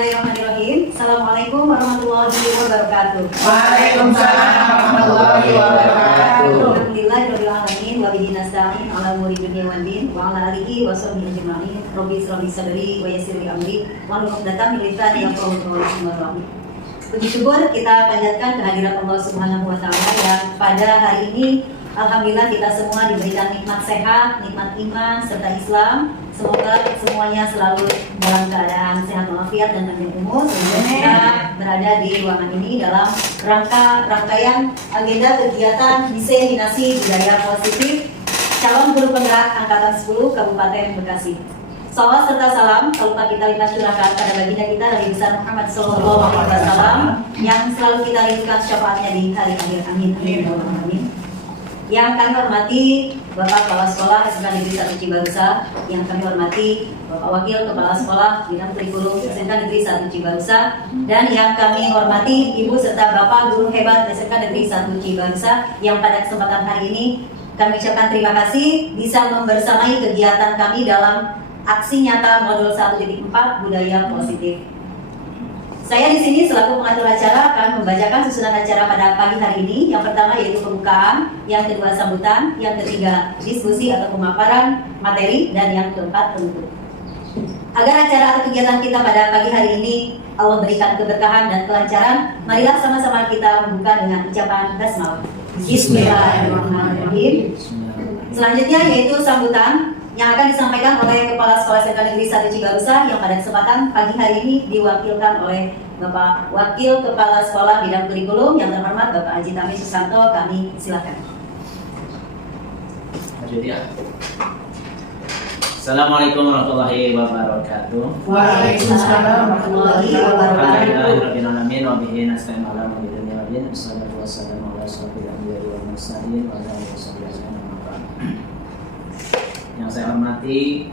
Bismillahirrahmanirrahim. Assalamualaikum warahmatullahi wabarakatuh. Waalaikumsalam warahmatullahi wabarakatuh. Alhamdulillahirabbil alamin wa bihi nasta'in ala umuri dunya wad din wa ala alihi wa sahbihi ajma'in. Rabbi ishrah li sadri wa yassir li amri wahlul 'uqdatam min lisani yafqahu qawli. Puji syukur kita panjatkan kehadiran Allah Subhanahu wa taala yang pada hari ini alhamdulillah kita semua diberikan nikmat sehat, nikmat iman serta Islam. Semoga semuanya selalu dalam keadaan sehat walafiat dan panjang umur sehingga kita berada di ruangan ini dalam rangkaian agenda kegiatan diseminasi budaya positif calon guru penggerak angkatan 10 Kabupaten Bekasi. Salawat serta salam tak lupa kita lipat curahkan pada baginda kita Nabi besar Muhammad SAW yang selalu kita rindukan syafaatnya di hari akhir. Amin. Amin. Yang kami hormati Bapak Kepala Sekolah SMK Negeri 1 Cibarusah, yang kami hormati Bapak Wakil Kepala Sekolah Bidang Kurikulum SMK Negeri 1 Cibarusah, dan yang kami hormati Ibu serta Bapak Guru Hebat SMK Negeri 1 Cibarusah yang pada kesempatan hari ini kami ucapkan terima kasih bisa membersamai kegiatan kami dalam aksi nyata modul 1.4 budaya positif. Saya di sini selaku pengatur acara akan membacakan susunan acara pada pagi hari ini. Yang pertama yaitu pembukaan, yang kedua sambutan, yang ketiga diskusi atau pemaparan materi, dan yang keempat penutup. Agar acara atau kegiatan kita pada pagi hari ini Allah berikan keberkahan dan kelancaran, marilah sama-sama kita membuka dengan ucapan basmalah. Bismillahirrahmanirrahim. Selanjutnya yaitu sambutan yang akan disampaikan oleh Kepala Sekolah SMK Negeri 1 Cibarusah yang pada kesempatan pagi hari ini diwakilkan oleh Bapak Wakil Kepala Sekolah Bidang Kurikulum yang terhormat Bapak Haji Tami Susanto. Kami silakan. Assalamualaikum warahmatullahi wabarakatuh. Waalaikumsalam warahmatullahi wabarakatuh. Alhamdulillahirabbil alamin wa bihi nasta'in ala umuri dunya wad din. Wassalatu wassalamu ala asyrofil anbiya'i wal mursalin wa ala alihi wasallam. Yang saya hormati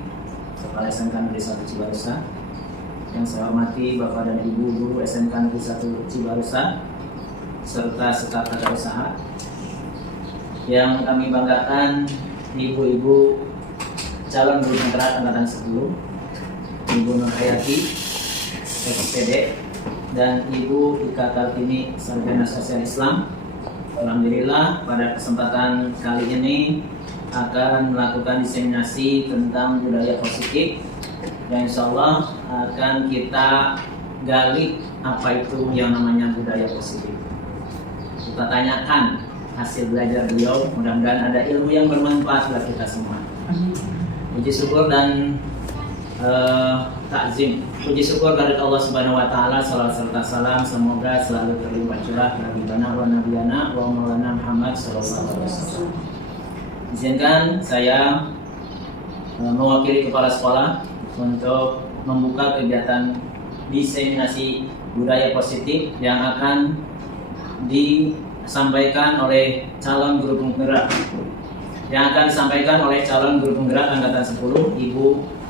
Kepala SMK Negeri 1 Cibarusah, yang saya hormati Bapak dan Ibu Guru SMK Negeri 1 Cibarusah, serta staf tata usaha. Yang kami banggakan ibu-ibu calon guru penggerak angkatan 10, Ibu Nur Hayati, SPD, dan Ibu Ika Kartini, Sarjana Sosial Islam. Alhamdulillah pada kesempatan kali ini akan melakukan diseminasi tentang budaya positif, dan insya Allah akan kita gali apa itu yang namanya budaya positif. Kita tanyakan hasil belajar beliau, mudah-mudahan ada ilmu yang bermanfaat buat kita semua. Puji syukur dan takzim, puji syukur dari Allah Subhanahu wa taala, salawat serta salam semoga selalu terlimpah curah Nabi bana wa nabiyana wa maulana Muhammad sallallahu alaihi wasallam. Izinkan saya mewakili kepala sekolah untuk membuka kegiatan diseminasi budaya positif yang akan disampaikan oleh calon guru penggerak angkatan 10, Ibu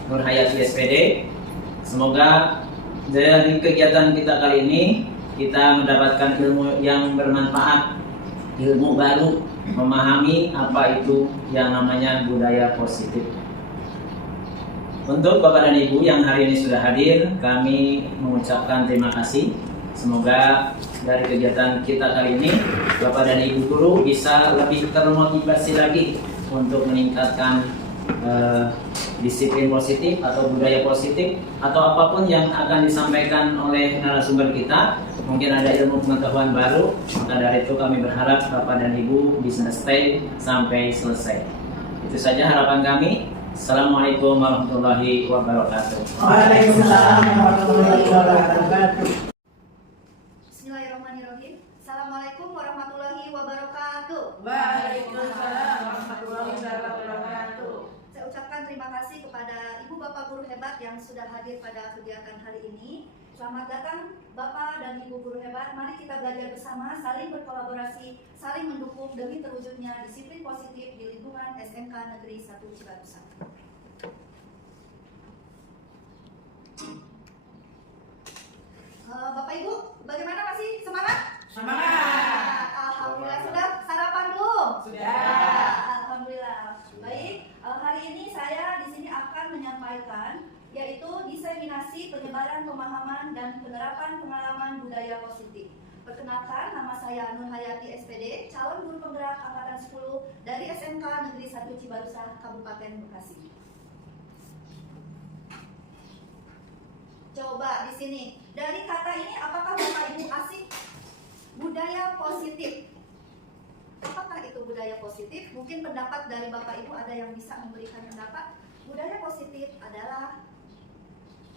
Nur Hayati SPD. Semoga dari kegiatan kita kali ini kita mendapatkan ilmu yang bermanfaat, ilmu baru, memahami apa itu yang namanya budaya positif. Untuk Bapak dan Ibu yang hari ini sudah hadir, kami mengucapkan terima kasih. Semoga dari kegiatan kita kali ini Bapak dan Ibu guru bisa lebih termotivasi lagi untuk meningkatkan disiplin positif atau budaya positif atau apapun yang akan disampaikan oleh narasumber kita. Mungkin ada ilmu pengetahuan baru, maka dari itu kami berharap Bapak dan Ibu bisa stay sampai selesai. Itu saja harapan kami. Assalamualaikum warahmatullahi wabarakatuh. Waalaikumsalam warahmatullahi wabarakatuh. Bismillahirrahmanirrahim. Assalamualaikum warahmatullahi wabarakatuh. Waalaikumsalam warahmatullahi wabarakatuh. Saya ucapkan terima kasih kepada Ibu Bapak Guru Hebat yang sudah hadir pada kegiatan hari ini. Selamat datang Bapak dan Ibu Guru Hebat. Mari kita belajar bersama, saling berkolaborasi, saling mendukung demi terwujudnya disiplin positif di lingkungan SMK Negeri 1 Cibarusah. Bapak Ibu, bagaimana, masih semangat? Semangat. Alhamdulillah, sudah sarapan belum? Sudah. Alhamdulillah. Baik, hari ini saya di sini akan menyampaikan yaitu diseminasi penyebaran pemahaman dan penerapan pengalaman budaya positif. Perkenalkan, nama saya Nur Hayati SPD, calon guru penggerak angkatan 10 dari SMK Negeri 1 Cibarusah, Kabupaten Bekasi. Coba di sini, dari kata ini apakah Bapak Ibu asing? Budaya positif. Apakah itu budaya positif? Mungkin pendapat dari Bapak Ibu ada yang bisa memberikan pendapat. Budaya positif adalah,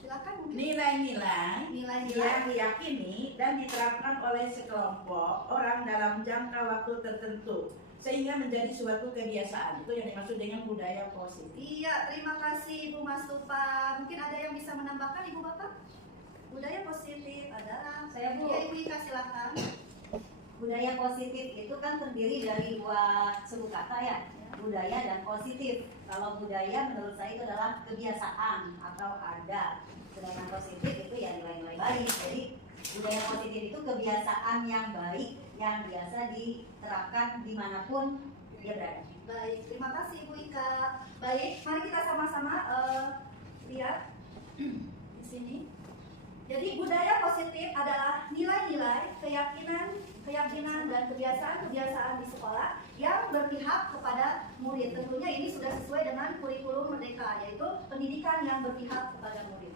silakan mungkin. Nilai-nilai Nilai-nilai yang diyakini dan diterapkan oleh sekelompok orang dalam jangka waktu tertentu sehingga menjadi suatu kebiasaan. Itu yang dimaksud dengan budaya positif. Iya, terima kasih Ibu Mas Tupa. Mungkin ada yang bisa menambahkan Ibu Bapak? Budaya positif adalah, Saya, Bu. Ya, Ibu Ika silakan. Budaya positif itu kan terdiri dari dua suku kata ya, budaya dan positif. Kalau budaya menurut saya itu adalah kebiasaan atau adat, sedangkan positif itu ya nilai-nilai baik. Jadi budaya positif itu kebiasaan yang baik yang biasa diterapkan dimanapun dia berada. Baik, terima kasih Ibu Ika. Baik, mari kita sama-sama lihat di sini. Jadi budaya positif adalah nilai-nilai, keyakinan dan kebiasaan-kebiasaan di sekolah yang berpihak kepada murid. Tentunya ini sudah sesuai dengan kurikulum Merdeka, yaitu pendidikan yang berpihak kepada murid.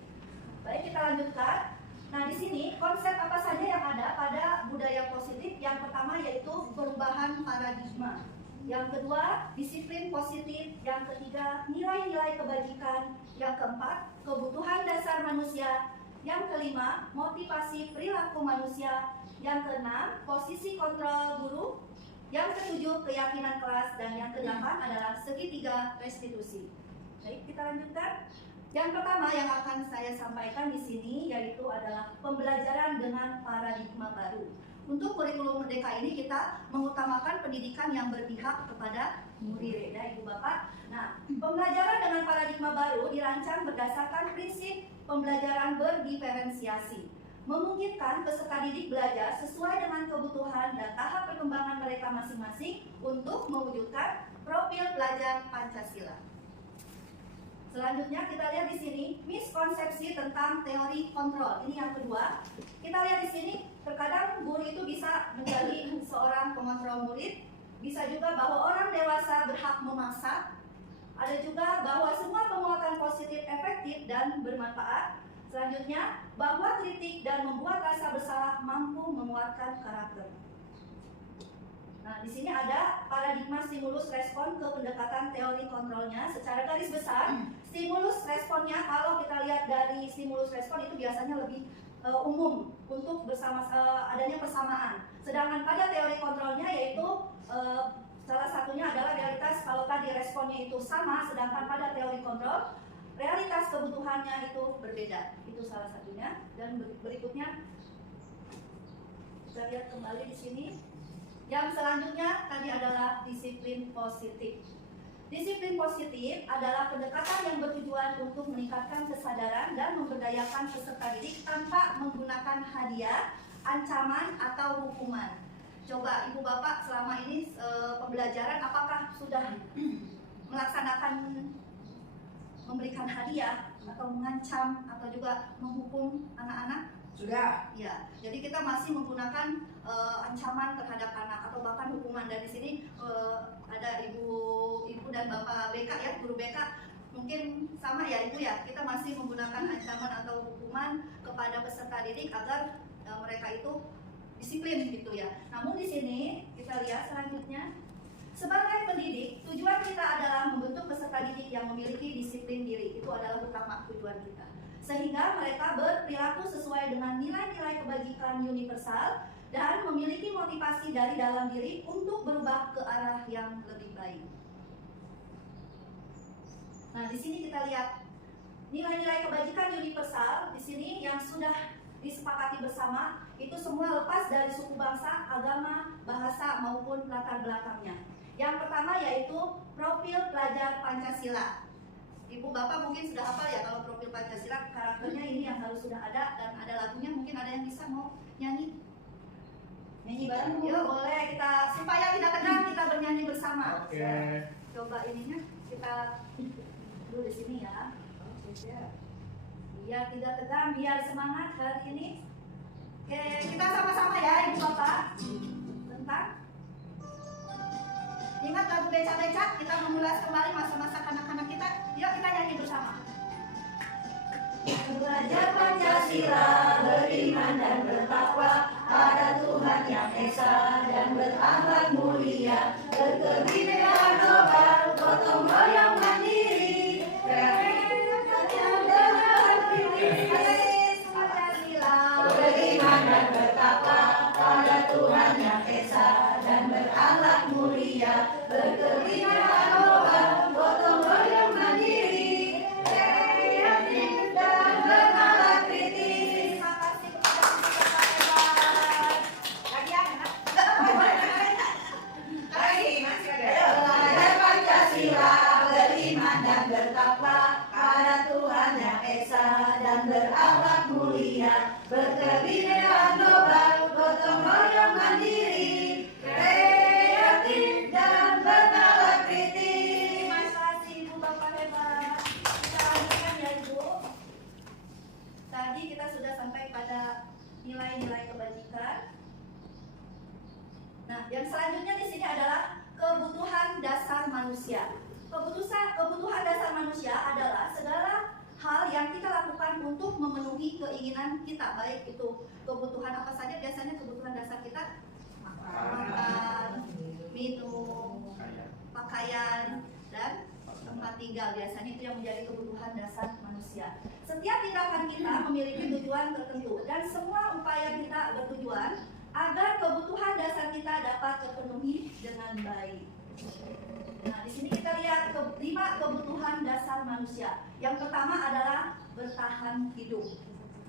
Baik, kita lanjutkan. Nah, di sini konsep apa saja yang ada pada budaya positif? Yang pertama yaitu perubahan paradigma. Yang kedua, disiplin positif. Yang ketiga, nilai-nilai kebajikan. Yang keempat, kebutuhan dasar manusia. Yang kelima, motivasi perilaku manusia. Yang keenam, posisi kontrol guru. Yang ketujuh, keyakinan kelas. Dan yang kedelapan adalah segitiga restitusi. Baik, kita lanjutkan. Yang pertama yang akan saya sampaikan di sini yaitu adalah pembelajaran dengan paradigma baru. Untuk kurikulum Merdeka ini kita mengutamakan pendidikan yang berpihak kepada murid ya Ibu Bapak. Nah, pembelajaran dengan paradigma baru dirancang berdasarkan prinsip pembelajaran berdiferensiasi, memungkinkan peserta didik belajar sesuai dengan kebutuhan dan tahap perkembangan mereka masing-masing untuk mewujudkan profil pelajar Pancasila. Selanjutnya kita lihat di sini miskonsepsi tentang teori kontrol. Ini yang kedua. Kita lihat di sini terkadang guru itu bisa menjadi seorang pengontrol murid. Bisa juga bahwa orang dewasa berhak memaksa. Ada juga bahwa semua penguatan positif efektif dan bermanfaat. Selanjutnya bahwa kritik dan membuat rasa bersalah mampu menguatkan karakter. Nah, di sini ada paradigma stimulus respon ke pendekatan teori kontrolnya. Secara garis besar, stimulus responnya kalau kita lihat dari stimulus respon itu biasanya lebih umum untuk adanya persamaan. Sedangkan pada teori kontrolnya yaitu salah satunya adalah realitas kalau tadi responnya itu sama, sedangkan pada teori kontrol realitas kebutuhannya itu berbeda. Itu salah satunya. Dan berikutnya kita lihat kembali di sini. Yang selanjutnya tadi adalah disiplin positif. Disiplin positif adalah pendekatan yang bertujuan untuk meningkatkan kesadaran dan memberdayakan peserta didik tanpa menggunakan hadiah, ancaman, atau hukuman. Coba Ibu Bapak selama ini pembelajaran apakah sudah melaksanakan memberikan hadiah atau mengancam atau juga menghukum anak-anak? Sudah. Ya, jadi kita masih menggunakan ancaman terhadap anak atau bahkan hukuman. Dan di sini ada ibu dan bapak BK ya, guru BK mungkin sama ya Ibu ya. Kita masih menggunakan ancaman atau hukuman kepada peserta didik agar mereka itu disiplin gitu ya. Namun di sini kita lihat selanjutnya. Sebagai pendidik, tujuan kita adalah membentuk peserta didik yang memiliki disiplin diri. Itu adalah utama tujuan kita. Sehingga mereka berperilaku sesuai dengan nilai-nilai kebajikan universal dan memiliki motivasi dari dalam diri untuk berubah ke arah yang lebih baik. Nah, di sini kita lihat nilai-nilai kebajikan universal di sini yang sudah disepakati bersama itu semua lepas dari suku bangsa, agama, bahasa maupun latar belakangnya. Yang pertama yaitu profil pelajar Pancasila. Ibu Bapak mungkin sudah hafal ya kalau profil Pancasila, karakternya ini yang harus sudah ada dan ada lagunya. Mungkin ada yang bisa mau nyanyi? Nyanyi bareng Bu. Yuk boleh kita supaya tidak tegang kita bernyanyi bersama. Oke. Coba ininya kita dulu di sini ya. Biar tidak tegang, biar semangat hari ini. Oke, kita sama-sama ya Ibu Bapak. Bentar. Ingat lagu becak-becak, kita mengulas kembali masa-masa kanak-kanak kita. Yuk kita nyanyi bersama. Belajar Pancasila, beriman dan bertakwa pada Tuhan yang esa dan berakhlak mulia, berkebinekaan global, gotong royong mandiri, beriman dan bertakwa pada Tuhan yang esa dan berakhlak mulia, berkebinekaan global, gotong royong mandiri, kreatif dan bernalar kritis. Terima kasih kepada Belajar Pancasila, beriman dan bertakwa pada Tuhan yang esa dan berakhlak mulia, berkebinekaan global, gotong royong mandiri, kreatif dan bernalar kritis. Terima kasih Ibu Bapak hebat. Kita lanjutkan ya Ibu. Tadi kita sudah sampai pada nilai-nilai kebajikan. Nah, yang selanjutnya di sini adalah kebutuhan dasar manusia. Kebutuhan dasar manusia adalah segala hal yang kita lakukan untuk memenuhi keinginan kita, baik itu kebutuhan apa saja. Biasanya kebutuhan dasar kita makan, minum, pakaian, dan tempat tinggal. Biasanya itu yang menjadi kebutuhan dasar manusia. Setiap tindakan kita memiliki tujuan tertentu, dan semua upaya kita bertujuan agar kebutuhan dasar kita dapat terpenuhi dengan baik. Nah, di sini kita lihat 5 kebutuhan dasar manusia. Yang pertama adalah bertahan hidup.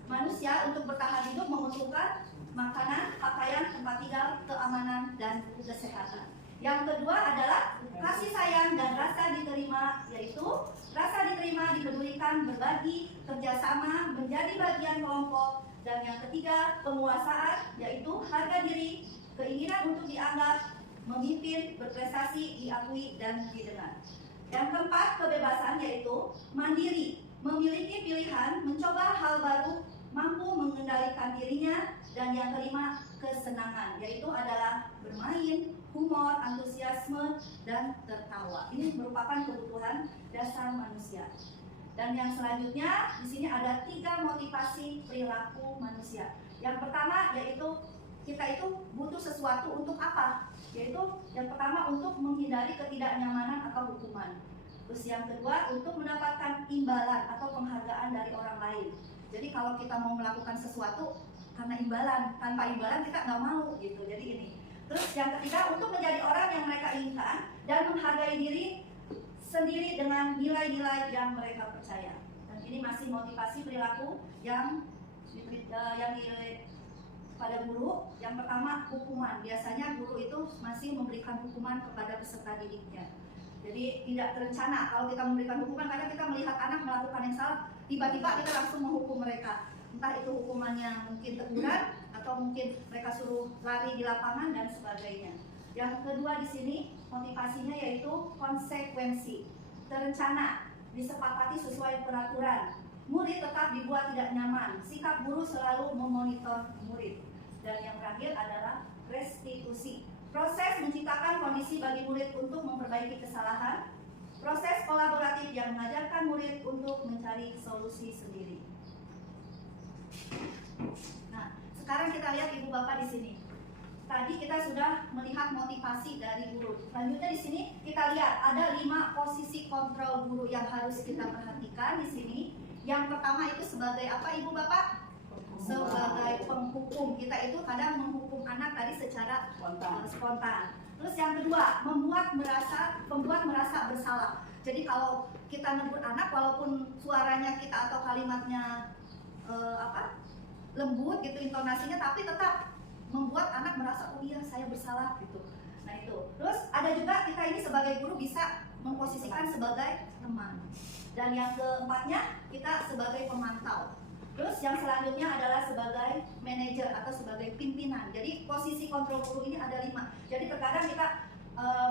Manusia untuk bertahan hidup membutuhkan makanan, pakaian, tempat tinggal, keamanan, dan kesehatan. Yang kedua adalah kasih sayang dan rasa diterima, yaitu rasa diterima, dipedulikan, berbagi, kerjasama, menjadi bagian kelompok. Dan yang ketiga, penguasaan, yaitu harga diri, keinginan untuk dianggap, memimpin, berprestasi, diakui, dan didengar. Yang keempat, kebebasan, yaitu mandiri, memiliki pilihan, mencoba hal baru, mampu mengendalikan dirinya. Dan yang kelima, kesenangan, yaitu adalah bermain, humor, antusiasme, dan tertawa. Ini merupakan kebutuhan dasar manusia. Dan yang selanjutnya, di sini ada 3 motivasi perilaku manusia. Yang pertama yaitu kita itu butuh sesuatu untuk apa? Yaitu yang pertama untuk menghindari ketidaknyamanan atau hukuman. Terus yang kedua untuk mendapatkan imbalan atau penghargaan dari orang lain. Jadi kalau kita mau melakukan sesuatu karena imbalan, tanpa imbalan kita nggak mau gitu. Jadi ini. Terus yang ketiga untuk menjadi orang yang mereka inginkan dan menghargai diri sendiri dengan nilai-nilai yang mereka percaya. Dan ini masih motivasi perilaku yang pada guru. Yang pertama hukuman. Biasanya guru itu masih memberikan hukuman kepada peserta didiknya. Jadi tidak terencana kalau kita memberikan hukuman, karena kita melihat anak melakukan yang salah, tiba-tiba kita langsung menghukum mereka. Entah itu hukumannya mungkin teguran atau mungkin mereka suruh lari di lapangan dan sebagainya. Yang kedua di sini motivasinya yaitu konsekuensi, terencana, disepakati sesuai peraturan. Murid tetap dibuat tidak nyaman, sikap guru selalu memonitor murid. Dan yang terakhir adalah restitusi, proses menciptakan kondisi bagi murid untuk memperbaiki kesalahan, proses kolaboratif yang mengajarkan murid untuk mencari solusi sendiri. Nah, sekarang kita lihat Ibu Bapak di sini. Tadi kita sudah melihat motivasi dari guru. Selanjutnya di sini kita lihat ada 5 posisi kontrol guru yang harus kita perhatikan di sini. Yang pertama itu sebagai apa Ibu Bapak? Sebagai penghukum. Kita itu kadang menghukum anak tadi secara spontan. Terus yang kedua, membuat merasa bersalah. Jadi kalau kita negur anak walaupun suaranya kita atau kalimatnya lembut gitu intonasinya, tapi tetap membuat anak merasa oh iya saya bersalah gitu. Nah itu. Terus ada juga kita ini sebagai guru bisa memposisikan sebagai teman. Dan yang keempatnya kita sebagai pemantau. Terus yang selanjutnya adalah sebagai manajer atau sebagai pimpinan. Jadi posisi kontrol guru ini ada 5. Jadi terkadang kita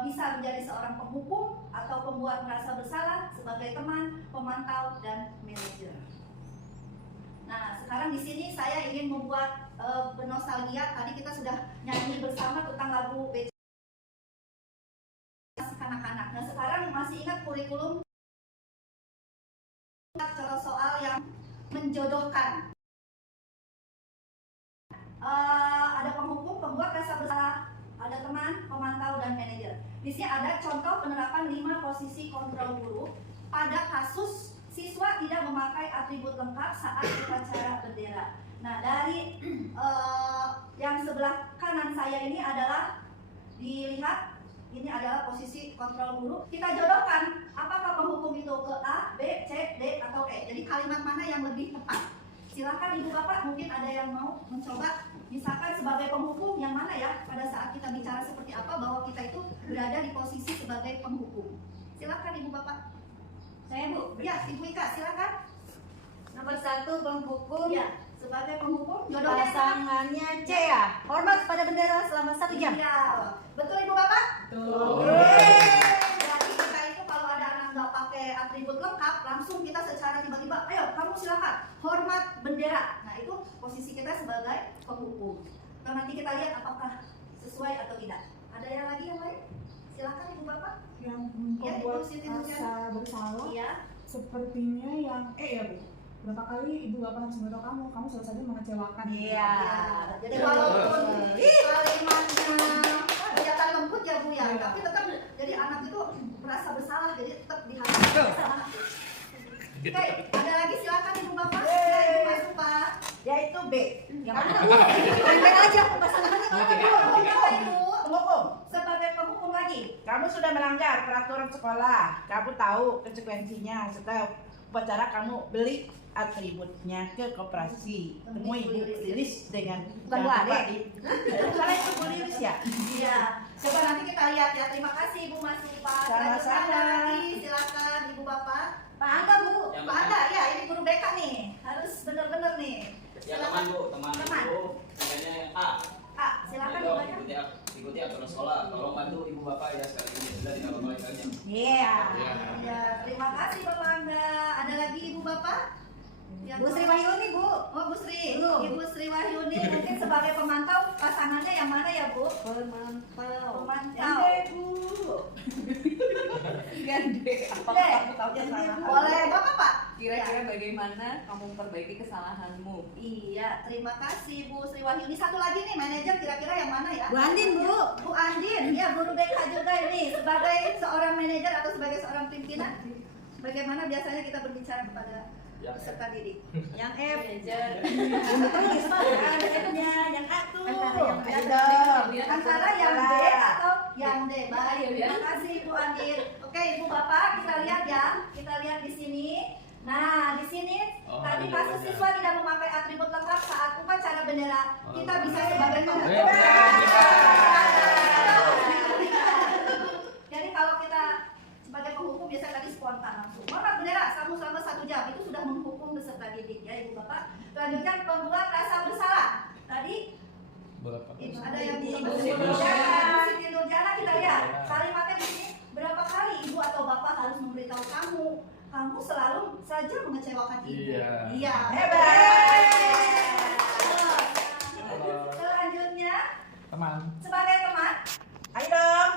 bisa menjadi seorang penghukum atau pembuat merasa bersalah, sebagai teman, pemantau, dan manajer. Nah, sekarang di sini saya ingin membuat bernostalgia. Tadi kita sudah nyanyi bersama tentang lagu BC kanak-kanak. Nah, sekarang masih ingat kurikulum soal yang menjodohkan. Ada penghukum, pembuat rasa bersalah, ada teman, pemantau, dan manajer. Di sini ada contoh penerapan 5 posisi kontrol guru pada kasus siswa tidak memakai atribut lengkap saat upacara bendera. Nah, dari yang sebelah kanan saya ini adalah dilihat ini adalah posisi kontrol guru. Kita jodohkan apakah penghukum itu ke A, B, C, D, atau E. Jadi kalimat mana yang lebih tepat? Silakan Ibu Bapak, mungkin ada yang mau mencoba. Misalkan sebagai penghukum yang mana ya? Pada saat kita bicara seperti apa bahwa kita itu berada di posisi sebagai penghukum. Silakan Ibu Bapak. Saya Bu. Ya, Ibu Ika, silakan. Nomor 1 penghukum. Ya, sebagai penghukum jodohnya Pasangannya C ya. Hormat pada bendera selama 1 jam. Iya. Betul Ibu Bapak? Betul. Jadi kita itu kalau ada anak nggak pakai atribut lengkap, langsung kita secara tiba-tiba, ayo kamu silakan hormat bendera. Nah itu posisi kita sebagai penghukum. Nah, nanti kita lihat apakah sesuai atau tidak. Ada yang lagi yang lain? Silakan Ibu Bapak. Yang Ya, Ibu membuat Siti rasa Nurjana. bersalah Iya. sepertinya yang ya Bu. Berapa kali Ibu Bapak harus memberitahu kamu selalu saja mengecewakan. Iya. Jadi walaupun kalimatnya kelihatan lembut ya Bu ya, Iya. tapi tetap jadi anak itu merasa bersalah, jadi tetap diharapkan sama. Oke, ada lagi silakan Ibu Bapak. Ya, Ibu masuk Pak. Yaitu B. Yang mana? Baik aja pasangannya mana Bu? Apa Ibu? Penghukum. Sebagai penghukum lagi. Kamu sudah melanggar peraturan sekolah. Kamu tahu konsekuensinya setelah upacara kamu beli atributnya ke koperasi. Temui Bu Lilis dengan Bukan Bu Ade. Kalian itu Bu Lilis ya? Iya. Coba nanti kita lihat ya. Terima kasih Ibu masuk Pak. Sama-sama. Ada lagi silakan Ibu Bapak. Pak Angga Bu. Pak Anda ya, ini guru BK nih. Harus benar-benar nih. Ya teman Bu, teman Teman. Ibu, namanya A. Silakan Ayo, dibaca. ikuti aturan sekolah. Tolong bantu Ibu Bapak ya sekali ini sudah tidak apa-apa lagi. Iya. Ya, terima kasih Bapak Anda. Ada lagi Ibu Bapak? Ya, Bu Sri Wahyuni Bu. Oh, Bu Sri. Belum. Ibu Sri Wahyuni mungkin sebagai pemantau pasangannya yang mana ya, Bu? Pemantau. Pemantau. Bu. Gande, Dek, apakah kamu tahu kesalahan? boleh Bapak, Pak? Kira-kira bagaimana kamu memperbaiki kesalahanmu? Iya, terima kasih Bu Sri Wahyuni. Satu lagi nih, manajer kira-kira yang mana ya? Bu Andin Bu. Bu Andin, ya guru BK juga ini. Sebagai seorang manajer atau sebagai seorang pimpinan, bagaimana biasanya kita berbicara kepada peserta didik? Yang F. Manajer. Tulis Pak. Ada F-nya. Yang A tuh. Antara yang B atau yang D. Baik, Iya, terima kasih Bu Andin. Oke, Ibu Bapak, kita lihat ya. Kita lihat di sini. Nah, di sini tadi kasus siswa tidak memakai atribut lengkap saat upacara bendera. Kita bisa sebagai penghukum. Jadi kalau kita sebagai penghukum biasa tadi spontan langsung. Hormat bendera kamu selama 1 jam itu sudah menghukum peserta didik ya Ibu Bapak. Lanjutkan pembuat rasa bersalah. Tadi ada yang Ibu Siti Siti Nurjana. Siti Nurjana kita lihat kalimatnya di sini berapa kali ibu atau bapak harus memberitahu kamu selalu saja mengecewakan ibu. Iya. Hebat. Selanjutnya Teman. sebagai teman, Ayo dong.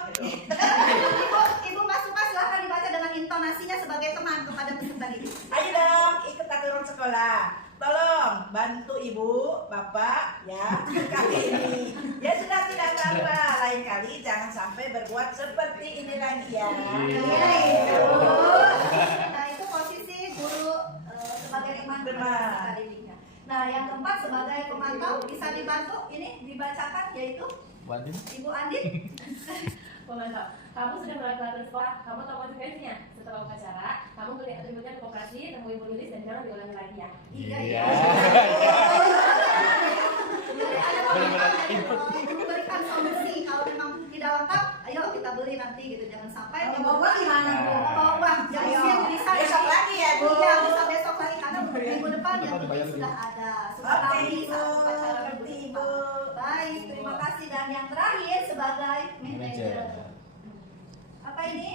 ibu masuk Mas, silahkan dibaca dengan intonasinya sebagai teman kepada peserta didik. Ayo dong, ikut aturan sekolah. Tolong bantu ibu, bapak, ya kali ini. Ya sudah tidak apa-apa. Lain kali jangan sampai berbuat seperti ini lagi ya. Nah itu posisi guru sebagai teman kepada Teman. peserta didiknya. Nah yang keempat sebagai pemantau bisa dibantu ini dibacakan yaitu Ibu Andin. Pemantau, kamu sudah melakukan sekolah, kamu tahu konsekuensinya. Setelah upacara, kamu beri atributnya ke koperasi, temui Ibu Lilis dan jangan diulangi lagi ya. Iya. Memberikan solusi kalau memang tidak lengkap, ayo kita beli nanti gitu. Jangan sampai Mau uang gimana Bu? bawa uang. Jadi Ayo. bisa Besok lagi ya, Bu. Iya, bisa besok lagi karena minggu depan yang penting sudah ada. Sudah Oke kali ibu, saat upacara minggu ngerti depan. ibu. Baik, terima kasih dan yang terakhir sebagai manajer. Apa ini?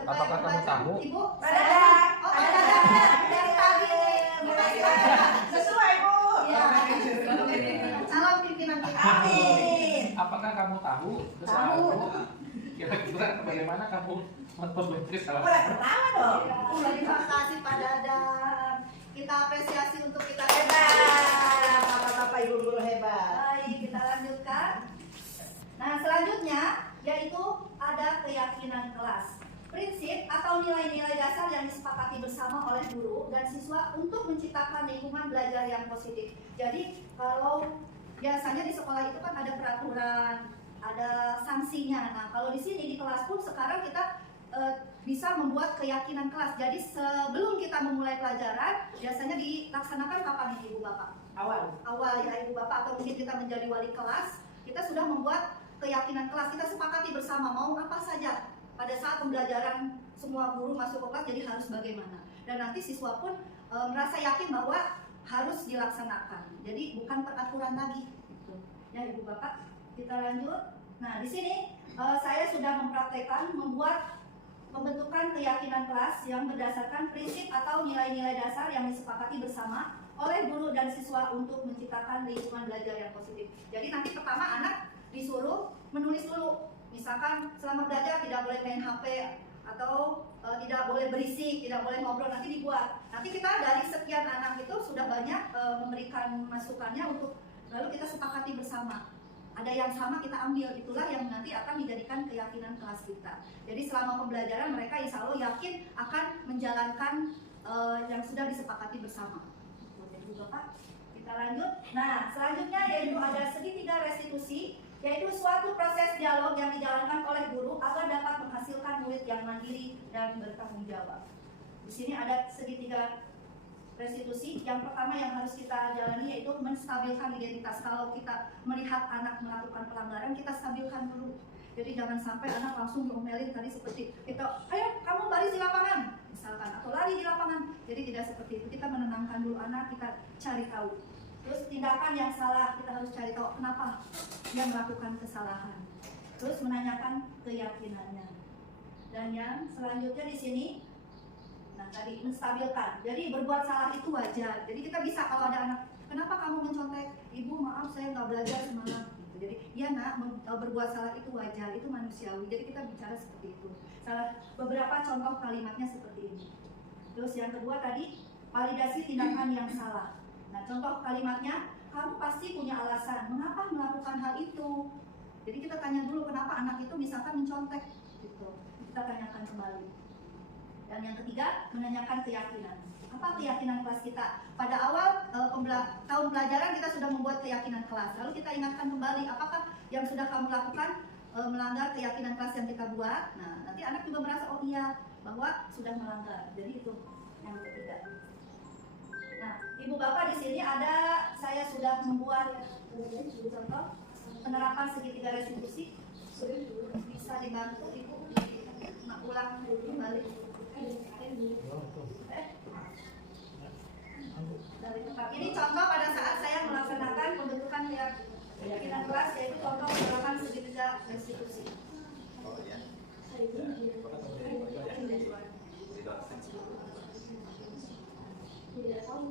Apakah kamu tahu? Ibu, Ada. Oh, ada. Dari tadi nih. Terima kasih. Amin. Apakah kamu tahu kesalahanmu? Kira-kira bagaimana kamu memperbaiki Mulai kesalahan? pertama dong. Ya, terima kasih Pak Dadang. Kita apresiasi untuk kita Hebat. Bapak-bapak ibu guru hebat. Baik, kita lanjutkan. Nah, selanjutnya yaitu ada keyakinan kelas. Prinsip atau nilai-nilai dasar yang disepakati bersama oleh guru dan siswa untuk menciptakan lingkungan belajar yang positif. Jadi, kalau biasanya di sekolah itu kan ada peraturan, ada sanksinya. Nah, kalau di sini di kelas pun sekarang kita bisa membuat keyakinan kelas. Jadi, sebelum kita memulai pelajaran, biasanya dilaksanakan kapan ini Ibu Bapak? Awal ya Ibu Bapak, atau mungkin kita menjadi wali kelas, kita sudah membuat keyakinan kelas. Kita sepakati bersama mau apa saja pada saat pembelajaran, semua guru masuk ke kelas, jadi harus bagaimana. Dan nanti siswa pun merasa yakin bahwa harus dilaksanakan. Jadi bukan peraturan lagi. Gitu. Ya Ibu Bapak, kita lanjut. Nah di sini saya sudah mempraktekkan membuat pembentukan keyakinan kelas yang berdasarkan prinsip atau nilai-nilai dasar yang disepakati bersama oleh guru dan siswa untuk menciptakan lingkungan belajar yang positif. Jadi nanti pertama anak disuruh menulis dulu. Misalkan selama belajar tidak boleh main HP atau tidak boleh berisik, tidak boleh ngobrol, nanti dibuat. Nanti kita dari sekian anak itu sudah banyak memberikan masukannya untuk lalu kita sepakati bersama. Ada yang sama kita ambil, itulah yang nanti akan dijadikan keyakinan kelas kita. Jadi selama pembelajaran mereka insya Allah yakin akan menjalankan yang sudah disepakati bersama. Jadi Bapak, kita lanjut. Nah selanjutnya yaitu ada segitiga restitusi, yaitu suatu proses dialog yang dijalankan oleh guru agar dapat menghasilkan murid yang mandiri dan bertanggung jawab. Di sini ada segitiga restitusi. Yang pertama yang harus kita jalani yaitu menstabilkan identitas. Kalau kita melihat anak melakukan pelanggaran, kita stabilkan dulu. Jadi jangan sampai anak langsung diomelin tadi seperti kita, ayo kamu baris di lapangan, misalkan, atau lari di lapangan. Jadi tidak seperti itu. Kita menenangkan dulu anak, kita cari tahu. Terus tindakan yang salah, kita harus cari tahu kenapa dia melakukan kesalahan. Terus menanyakan keyakinannya. Dan yang selanjutnya di sini, nah tadi menstabilkan. Jadi berbuat salah itu wajar. Jadi kita bisa kalau ada anak, kenapa kamu mencontek? Ibu maaf saya nggak belajar semalam. Gitu. Jadi ya nak, berbuat salah itu wajar, itu manusiawi. Jadi kita bicara seperti itu. Salah beberapa contoh kalimatnya seperti ini. Terus yang kedua tadi validasi tindakan yang salah. Nah, contoh kalimatnya, kamu pasti punya alasan mengapa melakukan hal itu. Jadi kita tanya dulu kenapa anak itu misalkan mencontek, gitu. Kita tanyakan kembali. Dan yang ketiga, menanyakan keyakinan. Apa keyakinan kelas kita? Pada awal tahun pelajaran kita sudah membuat keyakinan kelas. Lalu kita ingatkan kembali, apakah yang sudah kamu lakukan melanggar keyakinan kelas yang kita buat? Nah, nanti anak juga merasa, oh iya, bahwa sudah melanggar. Jadi itu yang ketiga. Nah, Ibu Bapak di sini ada, saya sudah membuat contoh penerapan segitiga restitusi. Bisa dibantu Ibu ulang dulu balik. Dari tempat. Ini contoh pada saat saya melaksanakan pembentukan keyakinan kelas, yaitu contoh penerapan segitiga restitusi. Tidak tahu.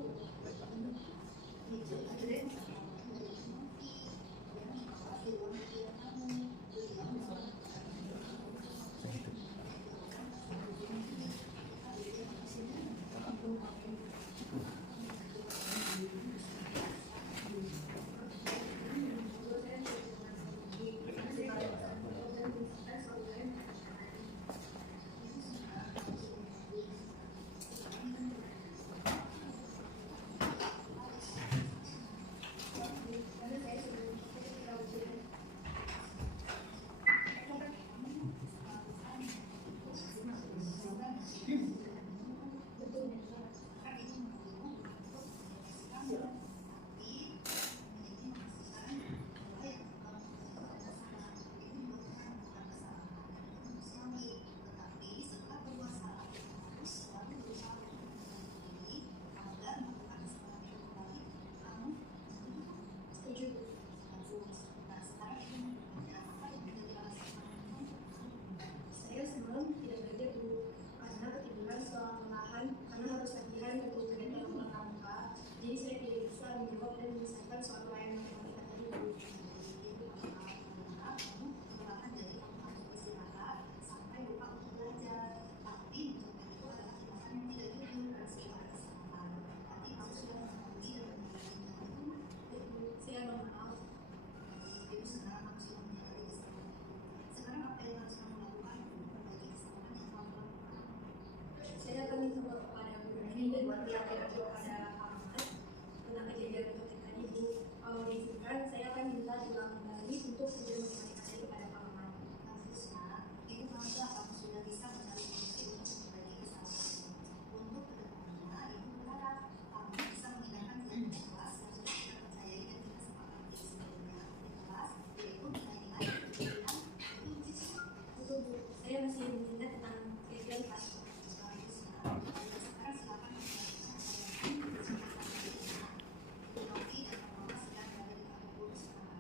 yakin kepada Pak tentang kejadian itu tadi Bu. Kalau diizinkan, saya akan minta diulang kembali untuk menjelaskan saya kepada Pak Mamat. Ibu bangga kamu sudah bisa mencari solusi untuk memperbaiki kesalahan. Untuk kedepannya, Ibu berharap kamu bisa menggunakan jalan kelas yang sudah kita percayai dan kita sepakati sebelumnya. Kelas, yaitu nilai-nilai kejujuran Untuk Bu, saya masih meminta tentang kejadian Pak. sekarang silakan Novi dan Mama sedang berada di kantor guru sekarang.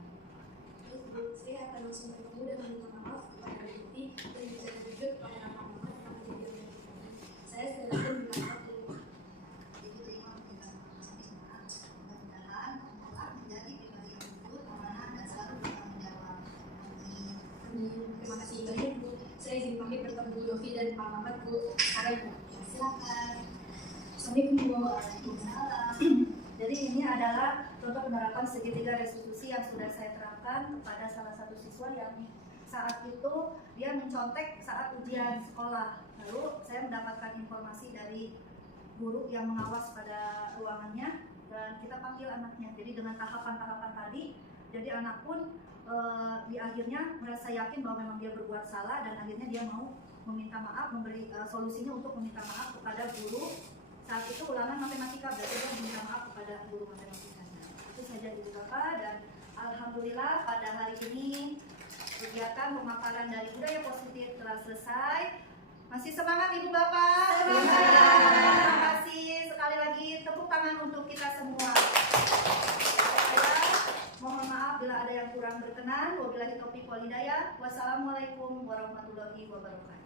Terus Bu, saya akan langsung bertemu dan meminta maaf kepada Novi dan bicara jujur kepada Pak Mamat tentang kejadian ini. Saya sekali lagi minta maaf Bu. Ibu terima permintaan Mama. Mudah-mudahan Allah menjadi pribadi yang jujur, amanah, dan selalu bertanggung jawab. Amin. Terima kasih banyak Bu. Saya izin pamit bertemu Bu Novi dan Pak Mamat Bu. Sekarang Bu. Silakan. Assalamualaikum Bu. Waalaikumsalam. Jadi ini adalah contoh penerapan segitiga restitusi yang sudah saya terapkan kepada salah satu siswa yang saat itu dia mencontek saat ujian sekolah. Lalu saya mendapatkan informasi dari guru yang mengawas pada ruangannya dan kita panggil anaknya. Jadi dengan tahapan-tahapan tadi, jadi anak pun di akhirnya merasa yakin bahwa memang dia berbuat salah dan akhirnya dia mau meminta maaf, memberi solusinya untuk meminta maaf kepada guru. Saat itu ulangan matematika, berarti dia meminta maaf kepada guru matematikanya. Itu saja Ibu Bapak, dan alhamdulillah pada hari ini kegiatan pemaparan dari budaya positif telah selesai. Masih semangat Ibu Bapak? Terima kasih sekali lagi, tepuk tangan untuk kita semua. Mohon maaf bila ada yang kurang berkenan. Wabillahi taufiq wal hidayah. Wassalamualaikum warahmatullahi wabarakatuh.